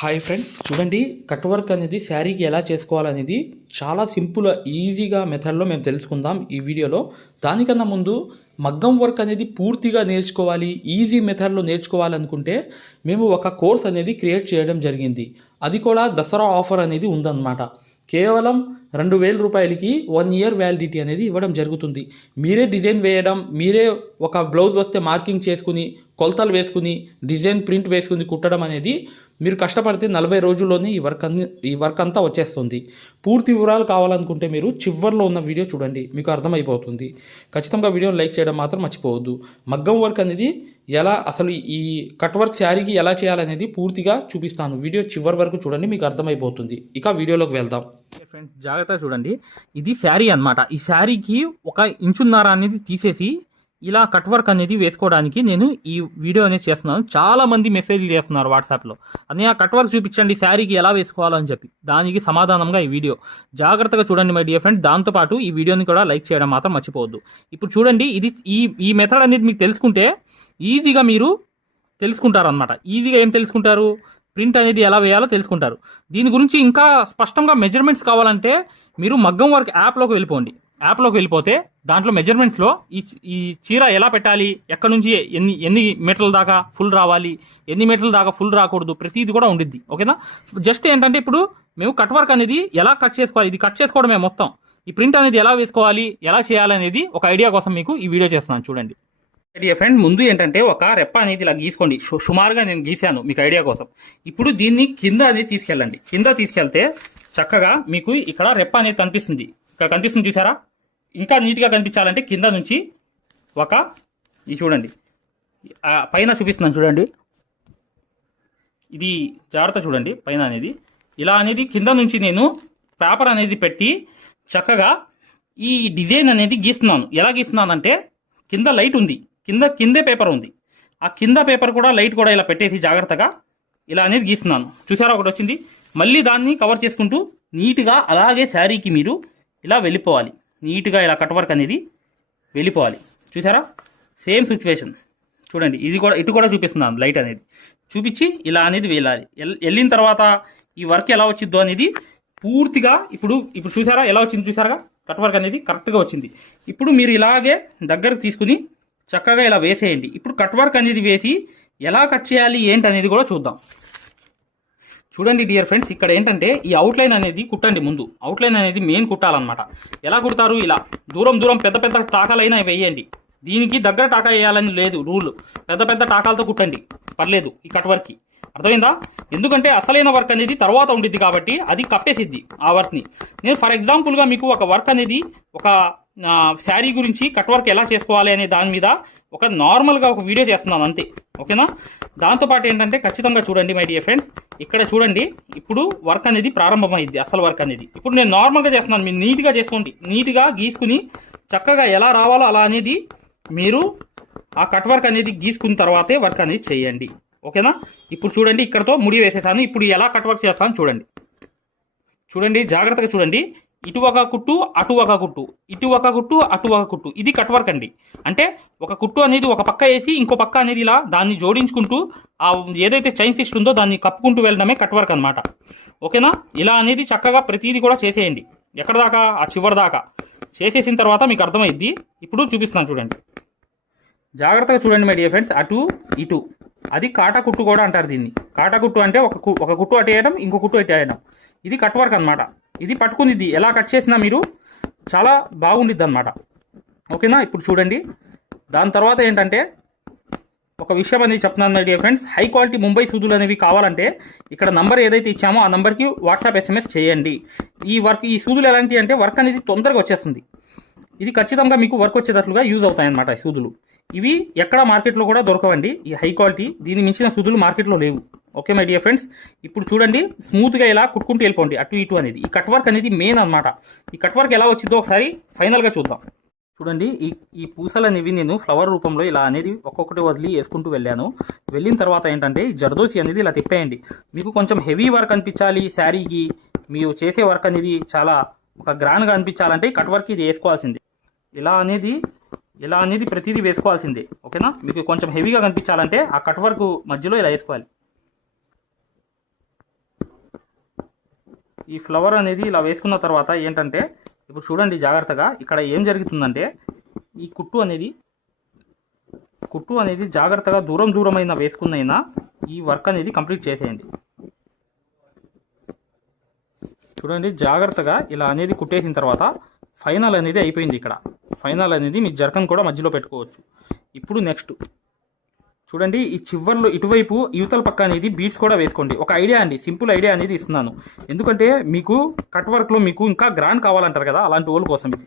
Hi friends చూడండి cut work అనేది శారీకి ఎలా చేసుకోవాలనేది చాలా సింపుల్ ఈజీగా మెథడ్లో మేము తెలుసుకుందాం ఈ వీడియోలో. దానికన్నా ముందు మగ్గం వర్క్ అనేది పూర్తిగా నేర్చుకోవాలి ఈజీ మెథడ్లో నేర్చుకోవాలనుకుంటే మేము ఒక కోర్స్ అనేది క్రియేట్ చేయడం జరిగింది. అది కూడా దసరా ఆఫర్ అనేది ఉందన్నమాట. కేవలం రెండు వేల రూపాయలకి వన్ ఇయర్ వ్యాలిడిటీ అనేది ఇవ్వడం జరుగుతుంది. మీరే డిజైన్ వేయడం మీరే ఒక బ్లౌజ్ వస్తే మార్కింగ్ చేసుకుని కొలతలు వేసుకుని డిజైన్ ప్రింట్ వేసుకుని కుట్టడం అనేది మీరు కష్టపడితే నలభై రోజుల్లోనే ఈ వర్క్ అన్ని ఈ వర్క్ అంతా వచ్చేస్తుంది. పూర్తి వివరాలు కావాలనుకుంటే మీరు చివర్లో ఉన్న వీడియో చూడండి మీకు అర్థమైపోతుంది. ఖచ్చితంగా వీడియోని లైక్ చేయడం మాత్రం మర్చిపోవద్దు. మగ్గం వర్క్ అనేది ఎలా అసలు ఈ కట్ వర్క్ శారీకి ఎలా చేయాలనేది పూర్తిగా చూపిస్తాను. వీడియో చివరి వరకు చూడండి మీకు అర్థమైపోతుంది. ఇక వీడియోలోకి వెళ్దాం. ఫ్రెండ్స్ జాగ్రత్తగా చూడండి. ఇది శారీ అన్నమాట. ఈ శారీకి ఒక ఇంచున్నర అనేది తీసేసి ఇలా కట్ వర్క్ అనేది వేసుకోవడానికి నేను ఈ వీడియో అనేది చేస్తున్నాను. చాలా మంది మెసేజ్లు చేస్తున్నారు వాట్సాప్లో అన్నయ్య కట్ వర్క్ చూపించండి శారీకి ఎలా వేసుకోవాలని చెప్పి. దానికి సమాధానంగా ఈ వీడియో జాగ్రత్తగా చూడండి మై డియర్ ఫ్రెండ్ దాంతోపాటు ఈ వీడియోని కూడా లైక్ చేయడం మాత్రం మర్చిపోవద్దు. ఇప్పుడు చూడండి ఇది ఈ ఈ మెథడ్ అనేది మీకు తెలుసుకుంటే ఈజీగా మీరు తెలుసుకుంటారనమాట ఈజీగా ఏం తెలుసుకుంటారు? ప్రింట్ అనేది ఎలా వేయాలో తెలుసుకుంటారు. దీని గురించి ఇంకా స్పష్టంగా మెజర్మెంట్స్ కావాలంటే మీరు మగ్గం వర్క్ యాప్లోకి వెళ్ళిపోండి. యాప్లోకి వెళ్ళిపోతే దాంట్లో మెజర్మెంట్స్లో ఈ ఈ చీర ఎలా పెట్టాలి? ఎక్కడి నుంచి ఎన్ని ఎన్ని మీటర్ల దాకా ఫుల్ రావాలి? ఎన్ని మీటర్ల దాకా ఫుల్ రాకూడదు? ప్రతిది కూడా ఉండిద్ది. ఓకేనా? జస్ట్ ఏంటంటే ఇప్పుడు మేము కట్ వర్క్ అనేది ఎలా కట్ చేసుకోవాలి? ఇది కట్ చేసుకోవడమే మొత్తం. ఈ ప్రింట్ అనేది ఎలా వేసుకోవాలి? ఎలా చేయాలి అనేది ఒక ఐడియా కోసం మీకు ఈ వీడియో చేస్తున్నాను. చూడండి. ఐడియా ఫ్రెండ్ ముందు ఏంటంటే ఒక రెప్ప అనేది ఇలా గీసుకోండి. సుమారుగా నేను గీశాను మీకు ఐడియా కోసం. ఇప్పుడు దీన్ని కింద అనేది తీసుకెళ్ళండి. కింద తీసుకెళ్తే చక్కగా మీకు ఇక్కడ రెప్ప అనేది కనిపిస్తుంది. ఇక్కడ కనిపిస్తుంది చూసారా? ఇంకా నీట్గా కనిపించాలంటే కింద నుంచి ఒక ఇది చూడండి. పైన చూపిస్తున్నాను చూడండి. ఇది జాగ్రత్త చూడండి పైన అనేది. ఇలా అనేది కింద నుంచి నేను పేపర్ అనేది పెట్టి చక్కగా ఈ డిజైన్ అనేది గీస్తున్నాను. ఎలా గీస్తున్నానంటే కింద లైట్ ఉంది. కింద కిందే పేపర్ ఉంది. ఆ కింద పేపర్ కూడా లైట్ కూడా ఇలా పెట్టేసి జాగ్రత్తగా ఇలా అనేది గీస్తున్నాను. చూసారా ఒకటి వచ్చింది? మళ్ళీ దాన్ని కవర్ చేసుకుంటూ నీట్గా అలాగే శారీకి మీరు ఇలా వెళ్ళిపోవాలి. నీట్గా ఇలా కట్ వర్క్ అనేది వెళ్ళిపోవాలి. చూసారా? Same situation. చూడండి ఇది కూడా ఇటు కూడా చూపిస్తున్నాను లైట్ అనేది. చూపించి ఇలా అనేది వెళ్ళాలి. వెళ్ళిన తర్వాత ఈ వర్క్ ఎలా వచ్చిద్దో అనేది పూర్తిగా ఇప్పుడు ఇప్పుడు చూసారా? ఎలా వచ్చింది చూసారా కట్ వర్క్ అనేది కరెక్ట్గా వచ్చింది. ఇప్పుడు మీరు ఇలాగే దగ్గరకు తీసుకుని చక్కగా ఇలా వేసేయండి. ఇప్పుడు కట్ వర్క్ అనేది వేసి ఎలా కట్ చేయాలి ఏంటి అనేది కూడా చూద్దాం. చూడండి డియర్ ఫ్రెండ్స్ ఇక్కడ ఏంటంటే ఈ అవుట్లైన్ అనేది కుట్టండి ముందు. అవుట్లైన్ అనేది మెయిన్ కుట్టాలన్నమాట. ఎలా కుడతారు? ఇలా. దూరం దూరం పెద్ద పెద్ద టాకాలైనా వేయండి. దీనికి దగ్గర టాకా వేయాలని లేదు రూల్ పెద్ద పెద్ద టాకాలతో కుట్టండి. పర్లేదు ఈ కట్ వర్క్కి అర్థమైందా? ఎందుకంటే అసలైన వర్క్ అనేది తర్వాత ఉండిద్ది కాబట్టి అది కప్పేసిద్ది ఆ వర్క్ని నేను ఫర్ ఎగ్జాంపుల్గా మీకు ఒక వర్క్ అనేది ఒక శారీ గురించి కట్ వర్క్ ఎలా చేసుకోవాలి అనే దాని మీద ఒక నార్మల్గా ఒక వీడియో చేస్తున్నాను అంతే. ఓకేనా? దాంతోపాటు ఏంటంటే ఖచ్చితంగా చూడండి మై డియర్ ఫ్రెండ్స్. ఇక్కడ చూడండి ఇప్పుడు వర్క్ అనేది ప్రారంభమైంది అసలు వర్క్ అనేది. ఇప్పుడు నేను నార్మల్గా చేస్తున్నాను మీరు నీట్గా చేసుకోండి. నీట్గా గీసుకుని చక్కగా ఎలా రావాలో అలా అనేది మీరు ఆ కట్ వర్క్ అనేది గీసుకున్న తర్వాతే వర్క్ అనేది చేయండి. ఓకేనా? ఇప్పుడు చూడండి ఇక్కడతో ముడి వేసేసాను. ఇప్పుడు ఎలా కట్ వర్క్ చేస్తాను చూడండి. చూడండి జాగ్రత్తగా చూడండి. ఇటు ఒక కుట్టు అటు ఒక కుట్టు. ఇటు ఒక కుట్టు అటు ఒక కుట్టు. ఇది కట్ వర్క్ అండి. అంటే ఒక కుట్టు అనేది ఒక పక్క వేసి ఇంకో పక్క అనేది ఇలా దాన్ని జోడించుకుంటూ ఆ ఏదైతే చైన్ సిస్ట్ ఉందో దాన్ని కప్పుకుంటూ వెళ్ళడమే కట్ వర్క్ అనమాట ఓకేనా? ఇలా అనేది చక్కగా ప్రతిదీ కూడా చేసేయండి. ఎక్కడ దాకా? ఆ చివరి దాకా. చేసేసిన తర్వాత మీకు అర్థమైద్ది. ఇప్పుడు చూపిస్తున్నాను చూడండి. జాగ్రత్తగా చూడండి మై డియర్ ఫ్రెండ్స్. అటు ఇటు. అది కాటా కుట్టు కూడా అంటారు దీన్ని. కాటా కుట్టు అంటే ఒక కు- ఒక కుట్టు అటు వేయడం ఇంకో కుట్టు అటు వేయడం. ఇది కట్ వర్క్ అనమాట ఇది పట్టుకుంది. ఎలా కట్ చేసినా మీరు చాలా బాగుండిద్ది అనమాట ఓకేనా? ఇప్పుడు చూడండి. దాని తర్వాత ఏంటంటే ఒక విషయం అనేది చెప్తున్నాను my dear friends high quality Mumbai సూదులు అనేవి కావాలంటే ఇక్కడ నంబర్ ఏదైతే ఇచ్చామో ఆ నంబర్కి వాట్సాప్ ఎస్ఎంఎస్ చేయండి. ఈ వర్క్ ఈ సూదులు ఎలాంటి అంటే వర్క్ అనేది తొందరగా వచ్చేస్తుంది. ఇది ఖచ్చితంగా మీకు వర్క్ వచ్చేటట్లుగా యూజ్ అవుతాయన్నమాట ఈ సూదులు. ఇవి ఎక్కడ మార్కెట్లో కూడా దొరకవండి. ఈ హై క్వాలిటీ దీన్ని మించిన సూదులు మార్కెట్లో లేవు. ఓకే మై డియర్ ఫ్రెండ్స్ ఇప్పుడు చూడండి స్మూత్గా ఇలా కుట్టుకుంటూ వెళ్ళిపోండి అటు ఇటు అనేది. ఈ కట్ వర్క్ అనేది మెయిన్ అనమాట ఈ కట్ వర్క్ ఎలా వచ్చిందో ఒకసారి ఫైనల్గా చూద్దాం. చూడండి ఈ ఈ పూసలు అనేవి నేను ఫ్లవర్ రూపంలో ఇలా అనేది ఒక్కొక్కటి వదిలి వేసుకుంటూ వెళ్ళాను. వెళ్ళిన తర్వాత ఏంటంటే ఈ జర్దోసి అనేది ఇలా తిప్పేయండి. మీకు కొంచెం హెవీ వర్క్ అనిపించాలి శారీకి మీరు చేసే వర్క్ అనేది చాలా ఒక గ్రాండ్గా అనిపించాలంటే కట్ వర్క్ ఇది వేసుకోవాల్సిందే. ఇలా అనేది ఇలా అనేది ప్రతిదీ వేసుకోవాల్సిందే. ఓకేనా మీకు కొంచెం హెవీగా కనిపించాలంటే ఆ కట్ వర్క్ మధ్యలో ఇలా వేసుకోవాలి. ఈ ఫ్లవర్ అనేది ఇలా వేసుకున్న తర్వాత ఏంటంటే ఇప్పుడు చూడండి జాగ్రత్తగా ఇక్కడ ఏం జరుగుతుందంటే ఈ కుట్టు అనేది కుట్టు అనేది జాగ్రత్తగా దూరం దూరమైన వేసుకున్నైనా ఈ వర్క్ అనేది కంప్లీట్ చేసేయండి. చూడండి జాగ్రత్తగా ఇలా అనేది కుట్టేసిన తర్వాత ఫైనల్ అనేది అయిపోయింది ఇక్కడ. ఫైనల్ అనేది మీ జర్కన్ కూడా మధ్యలో పెట్టుకోవచ్చు. ఇప్పుడు నెక్స్ట్ చూడండి ఈ చివర్లో ఇటువైపు యువతల పక్క అనేది బీట్స్ కూడా వేసుకోండి. ఒక ఐడియా అండి సింపుల్ ఐడియా అనేది ఇస్తున్నాను. ఎందుకంటే మీకు కట్ వర్క్లో మీకు ఇంకా గ్రాండ్ కావాలంటారు కదా అలాంటి వాళ్ళ కోసం ఇది.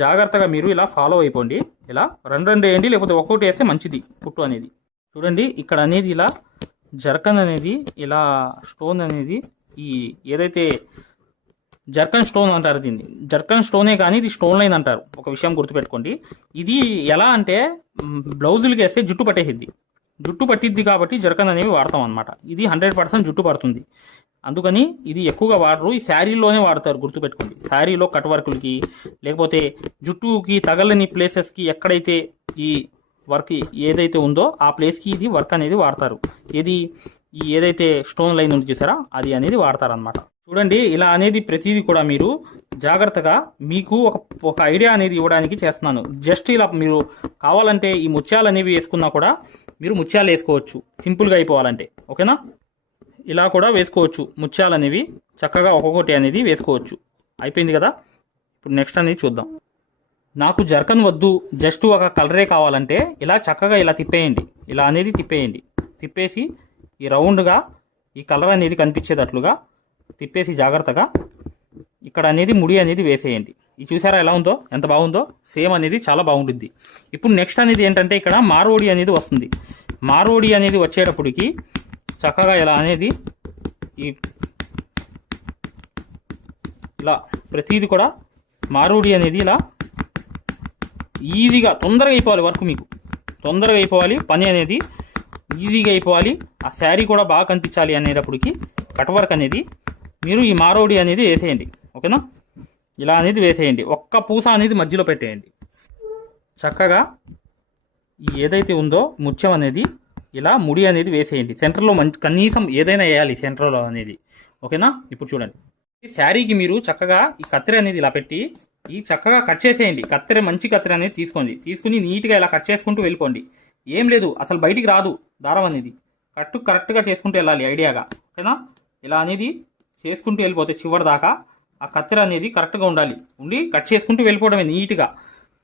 జాగ్రత్తగా మీరు ఇలా ఫాలో అయిపోండి. ఇలా రెండు రెండు వేయండి లేకపోతే ఒక్కొక్కటి వేస్తే మంచిది పుట్టు అనేది. చూడండి ఇక్కడ అనేది ఇలా జర్కన్ అనేది ఇలా స్టోన్ అనేది ఈ ఏదైతే జర్కన్ స్టోన్ అంటారు దీన్ని. జర్కన్ స్టోనే కానీ ఇది స్టోన్ లైన్ అంటారు. ఒక విషయం గుర్తుపెట్టుకోండి. ఇది ఎలా అంటే బ్లౌజులకి వేస్తే జుట్టు పట్టేసిద్ది జుట్టు పట్టిద్ది కాబట్టి జర్కన్ అనేవి వాడతాం అనమాట ఇది హండ్రెడ్ పర్సెంట్ జుట్టు పడుతుంది. అందుకని ఇది ఎక్కువగా వాడరు. ఈ శారీలోనే వాడతారు గుర్తుపెట్టుకోండి. శారీలో కట్ వర్కులకి లేకపోతే జుట్టుకి తగలని ప్లేసెస్కి ఎక్కడైతే ఈ వర్క్ ఏదైతే ఉందో ఆ ప్లేస్కి ఇది వర్క్ అనేది వాడతారు. ఇది ఈ ఏదైతే స్టోన్ లైన్ ఉంది చూసారా అది అనేది వాడతారనమాట చూడండి ఇలా అనేది ప్రతిదీ కూడా మీరు జాగ్రత్తగా మీకు ఒక ఒక ఐడియా అనేది ఇవ్వడానికి చేస్తున్నాను. జస్ట్ ఇలా మీరు కావాలంటే ఈ ముత్యాలు అనేవి వేసుకున్నా కూడా మీరు ముత్యాలు వేసుకోవచ్చు. సింపుల్గా అయిపోవాలంటే. ఓకేనా? ఇలా కూడా వేసుకోవచ్చు. ముత్యాలు అనేవి చక్కగా ఒక్కొక్కటి అనేది వేసుకోవచ్చు. అయిపోయింది కదా? ఇప్పుడు నెక్స్ట్ అనేది చూద్దాం. నాకు జర్కన్ వద్దు జస్ట్ ఒక కలరే కావాలంటే ఇలా చక్కగా ఇలా తిప్పేయండి. ఇలా అనేది తిప్పేయండి. తిప్పేసి ఈ రౌండ్గా ఈ కలర్ అనేది కనిపించేటట్లుగా తిప్పేసి జాగ్రత్తగా ఇక్కడ అనేది ముడి అనేది వేసేయండి. ఇది చూసారా ఎలా ఉందో? ఎంత బాగుందో? సేమ్ అనేది చాలా బాగుంటుంది ఇప్పుడు నెక్స్ట్ అనేది ఏంటంటే ఇక్కడ మారోడి అనేది వస్తుంది. మారోడి అనేది వచ్చేటప్పటికి చక్కగా ఇలా అనేది ఈ ఇలా ప్రతిదీ కూడా మారోడి అనేది ఇలా ఈజీగా తొందరగా అయిపోవాలి వర్క్ మీకు. తొందరగా అయిపోవాలి పని అనేది ఈజీగా అయిపోవాలి. ఆ శారీ కూడా బాగా కనిపించాలి అనేటప్పటికి కట్ వర్క్ అనేది మీరు ఈ మారోడి అనేది వేసేయండి. ఓకేనా? ఇలా అనేది వేసేయండి. ఒక్క పూస అనేది మధ్యలో పెట్టేయండి. చక్కగా ఏదైతే ఉందో ముత్యం అనేది ఇలా ముడి అనేది వేసేయండి. సెంటర్లో మంచి కనీసం ఏదైనా వేయాలి సెంటర్లో అనేది. ఓకేనా? ఇప్పుడు చూడండి. ఈ శారీకి మీరు చక్కగా ఈ కత్తెర అనేది ఇలా పెట్టి ఈ చక్కగా కట్ చేసేయండి. కత్తెర మంచి కత్తెర అనేది తీసుకోండి. తీసుకుని నీట్గా ఇలా కట్ చేసుకుంటూ వెళ్ళిపోండి. ఏం లేదు అసలు బయటికి రాదు దారం అనేది. కట్టు కరెక్ట్గా చేసుకుంటూ వెళ్ళాలి ఐడియాగా. ఓకేనా? ఇలా అనేది చేసుకుంటూ వెళ్ళిపోతే చివరి దాకా ఆ కత్తెర అనేది కరెక్ట్గా ఉండాలి. ఉండి కట్ చేసుకుంటూ వెళ్ళిపోవడమే నీట్గా.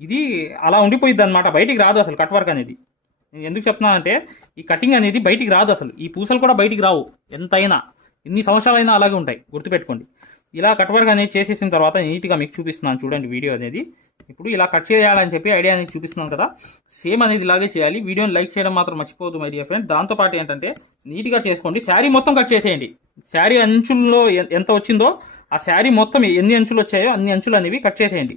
ఇది అలా ఉండిపోయింది అనమాట బయటికి రాదు అసలు కట్ వర్క్ అనేది. నేను ఎందుకు చెప్తున్నానంటే ఈ కటింగ్ అనేది బయటికి రాదు అసలు. ఈ పూసలు కూడా బయటికి రావు ఎంతైనా. ఎన్ని సంవత్సరాలైనా అలాగే ఉంటాయి గుర్తుపెట్టుకోండి. ఇలా కట్ వర్క్ అనేది చేసేసిన తర్వాత నీట్గా మీకు చూపిస్తున్నాను చూడండి వీడియో అనేది. ఇప్పుడు ఇలా కట్ చేయాలని చెప్పి ఐడియా అనేది చూపిస్తున్నాను కదా. సేమ్ అనేది ఇలాగే చేయాలి. వీడియోని లైక్ చేయడం మాత్రం మర్చిపోవద్దు మై డియర్ ఫ్రెండ్ దాంతోపాటు ఏంటంటే నీట్గా చేసుకోండి. శారీ మొత్తం కట్ చేసేయండి. శారీ అంచుల్లో ఎంత వచ్చిందో ఆ శారీ మొత్తం ఎన్ని అంచులు వచ్చాయో అన్ని అంచులు అనేవి కట్ చేసేయండి.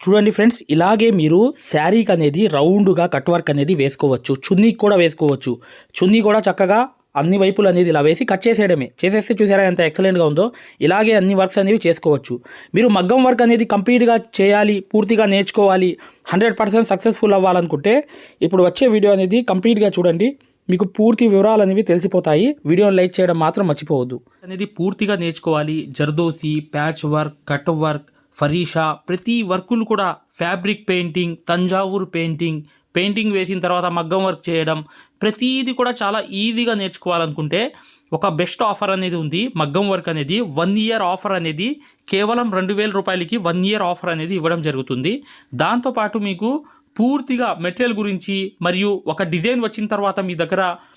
చూడండి ఫ్రెండ్స్ ఇలాగే మీరు శారీకి అనేది రౌండ్గా కట్ వర్క్ అనేది వేసుకోవచ్చు. చున్నీకి కూడా వేసుకోవచ్చు. చున్నీ కూడా చక్కగా అన్ని వైపులు అనేది ఇలా వేసి కట్ చేసేయడమే. చేసేస్తే చూసారా ఎంత ఎక్సలెంట్గా ఉందో? ఇలాగే అన్ని వర్క్స్ అనేవి చేసుకోవచ్చు. మీరు మగ్గం వర్క్ అనేది కంప్లీట్గా చేయాలి పూర్తిగా నేర్చుకోవాలి హండ్రెడ్ పర్సెంట్ సక్సెస్ఫుల్ అవ్వాలనుకుంటే ఇప్పుడు వచ్చే వీడియో అనేది కంప్లీట్గా చూడండి. మీకు పూర్తి వివరాలు అనేవి తెలిసిపోతాయి. వీడియోని లైక్ చేయడం మాత్రం మర్చిపోవద్దు. అనేది పూర్తిగా నేర్చుకోవాలి. Zardozi patch work cut work ఫరీషా ప్రతి వర్కులు కూడా fabric painting Thanjavur painting painting వేసిన తర్వాత మగ్గం వర్క్ చేయడం ప్రతిదీ కూడా చాలా ఈజీగా నేర్చుకోవాలనుకుంటే ఒక బెస్ట్ ఆఫర్ అనేది ఉంది. మగ్గం వర్క్ అనేది వన్ ఇయర్ ఆఫర్ అనేది కేవలం రెండు వేల రూపాయలకి వన్ ఇయర్ ఆఫర్ అనేది ఇవ్వడం జరుగుతుంది. దాంతోపాటు మీకు పూర్తిగా మెటీరియల్ గురించి మరియు ఒక డిజైన్ వచ్చిన తర్వాత మీ దగ్గర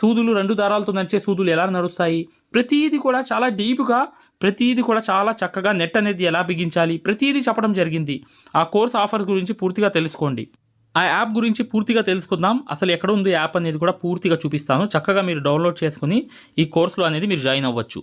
సూదులు రెండు దారాలతో నడిచే సూదులు ఎలా నడుస్తాయి? ప్రతిదీ కూడా చాలా డీప్గా ప్రతిదీ కూడా చాలా చక్కగా నెట్ అనేది ఎలా బిగించాలి? ప్రతిదీ చెప్పడం జరిగింది. ఆ కోర్స్ ఆఫర్ గురించి పూర్తిగా తెలుసుకోండి. ఆ యాప్ గురించి పూర్తిగా తెలుసుకుందాం. అసలు ఎక్కడ ఉంది యాప్ అనేది కూడా పూర్తిగా చూపిస్తాను. చక్కగా మీరు డౌన్లోడ్ చేసుకుని ఈ కోర్సులో అనేది మీరు జాయిన్ అవ్వచ్చు.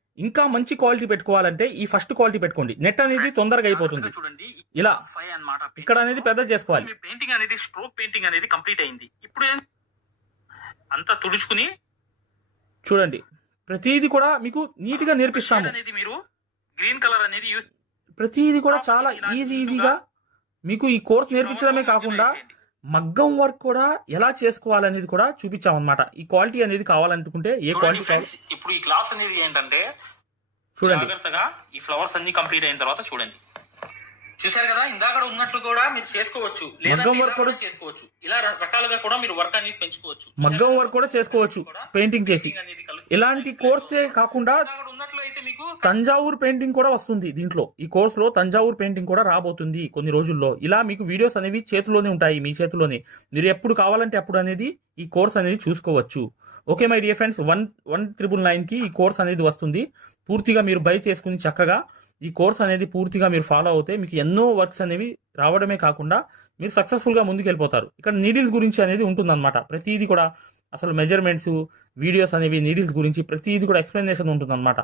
ఇంకా మంచి క్వాలిటీ పెట్టుకోవాలంటే ఈ ఫస్ట్ క్వాలిటీ పెట్టుకోండి. నెట్ అనేది తొందరగా అయిపోతుంది. చూడండి ఇలా. ఫైవ్ అన్నమాట. ఇక్కడ అనేది పెద్ద చేసుకోవాలి. పెయింటింగ్ అనేది స్ట్రోక్ పెయింటింగ్ అనేది కంప్లీట్ అయింది. ఇప్పుడు అంతా తుడుచుకుని చూడండి. ప్రతిదీ కూడా మీకు నీట్గా నేర్పిస్తాము. షేడ్ అనేది మీరు గ్రీన్ కలర్ అనేది యూస్ ప్రతిదీ కూడా చాలా ఈజీ ఈజీగా మీకు ఈ కోర్స్ నేర్పించడమే కాకుండా మగ్గం వర్క్ కూడా ఎలా చేసుకోవాలనేది కూడా చూపించామన్నమాట. ఈ క్వాలిటీ అనేది కావాలనుకుంటే ఏ క్వాలిటీ కావాలి ఇప్పుడు ఈ క్లాస్ అనేది ఏంటంటే చూడండి. జాగ్రత్తగా ఈ ఫ్లవర్స్ అన్ని కంప్లీట్ అయిన తర్వాత చూడండి. చూశారు కదా? ఇందాక ఉన్నట్లు కూడా మీరు చేసుకోవచ్చు. మగ్గం వర్క్ కూడా- చేసుకోవచ్చు. ఇలా రకాలుగా కూడా మీరు వర్క్ అనేది పెంచుకోవచ్చు. మగ్గం వర్క్ కూడా చేసుకోవచ్చు. పెయింటింగ్ చేసి. ఇలాంటి కోర్సే కాకుండా మీకు తంజావూర్ పెయింటింగ్ కూడా వస్తుంది దీంట్లో. ఈ కోర్సులో తంజావూర్ పెయింటింగ్ కూడా రాబోతుంది కొన్ని రోజుల్లో. ఇలా మీకు వీడియోస్ అనేవి చేతిలోనే ఉంటాయి మీ చేతిలోనే. మీరు ఎప్పుడు కావాలంటే అప్పుడు అనేది ఈ కోర్స్ అనేది చూసుకోవచ్చు. Okay my dear friends one one triple నైన్కి ఈ కోర్స్ అనేది వస్తుంది. పూర్తిగా మీరు బై చేసుకుని చక్కగా ఈ కోర్స్ అనేది పూర్తిగా మీరు ఫాలో అవుతే మీకు ఎన్నో వర్క్స్ అనేవి రావడమే కాకుండా మీరు సక్సెస్ఫుల్గా ముందుకు వెళ్ళిపోతారు ఇక్కడ నీడిల్స్ గురించి అనేది ఉంటుందన్నమాట. ప్రతిదీ కూడా అసలు మెజర్మెంట్స్ వీడియోస్ అనేవి నీడిల్స్ గురించి ప్రతిదీ కూడా ఎక్స్ప్లెనేషన్ ఉంటుందన్నమాట.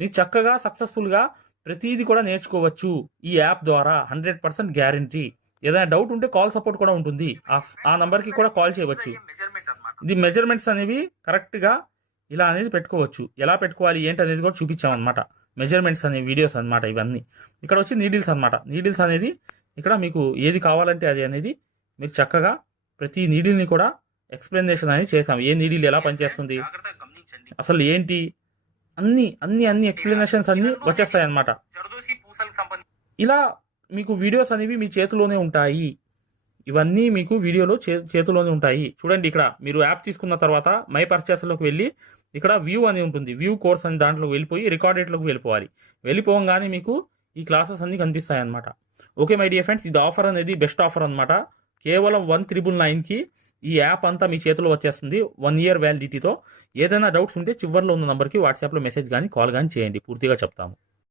మీరు చక్కగా సక్సెస్ఫుల్గా ప్రతిదీ కూడా నేర్చుకోవచ్చు ఈ యాప్ ద్వారా హండ్రెడ్ పర్సెంట్ గ్యారంటీ. ఏదైనా డౌట్ ఉంటే కాల్ సపోర్ట్ కూడా ఉంటుంది. ఆ- ఆ నంబర్కి కూడా కాల్ చేయవచ్చు. మెజర్మెంట్ ఇది మెజర్మెంట్స్ అనేవి కరెక్ట్గా ఇలా అనేది పెట్టుకోవచ్చు. ఎలా పెట్టుకోవాలి ఏంటి అనేది కూడా చూపించామన్నమాట. మెజర్మెంట్స్ అనే వీడియోస్ అన్నమాట ఇవన్నీ. ఇక్కడ వచ్చి నీడిల్స్ అన్నమాట. నీడిల్స్ అనేది ఇక్కడ మీకు ఏది కావాలంటే అది అనేది మీరు చక్కగా ప్రతి నీడిల్ని కూడా ఎక్స్ప్లెనేషన్ అనేది చేసాం ఏ నీడిల్ ఎలా పనిచేస్తుంది అసలు ఏంటి అన్ని అన్ని అన్ని ఎక్స్ప్లెనేషన్స్ అన్ని వచ్చేస్తాయి సంబంధించి ఇలా మీకు వీడియోస్ అనేవి మీ చేతిలోనే ఉంటాయి. ఇవన్నీ మీకు వీడియోలో చే చేతిలోనే ఉంటాయి. చూడండి ఇక్కడ మీరు యాప్ తీసుకున్న తర్వాత మై పర్చేస్లోకి వెళ్ళి ఇక్కడ వ్యూ అని ఉంటుంది. వ్యూ కోర్స్ అని దాంట్లో వెళ్ళిపోయి రికార్డెడ్లోకి వెళ్ళిపోవాలి. వెళ్ళిపోగానే మీకు ఈ క్లాసెస్ అన్నీ కనిపిస్తాయి అన్నమాట ఓకే మై డియర్ ఫ్రెండ్స్ ఇది ఆఫర్ అనేది బెస్ట్ ఆఫర్ అనమాట కేవలం వన్ త్రిబుల్ నైన్కి ఈ యాప్ అంతా మీ చేతిలో వచ్చేస్తుంది. వన్ ఇయర్ వ్యాలిడిటీతో. ఏదైనా డౌట్స్ ఉంటే చివరిలో ఉన్న నెంబర్కి వాట్సాప్లో మెసేజ్ కానీ కాల్ కానీ చేయండి. పూర్తిగా చెప్తాము.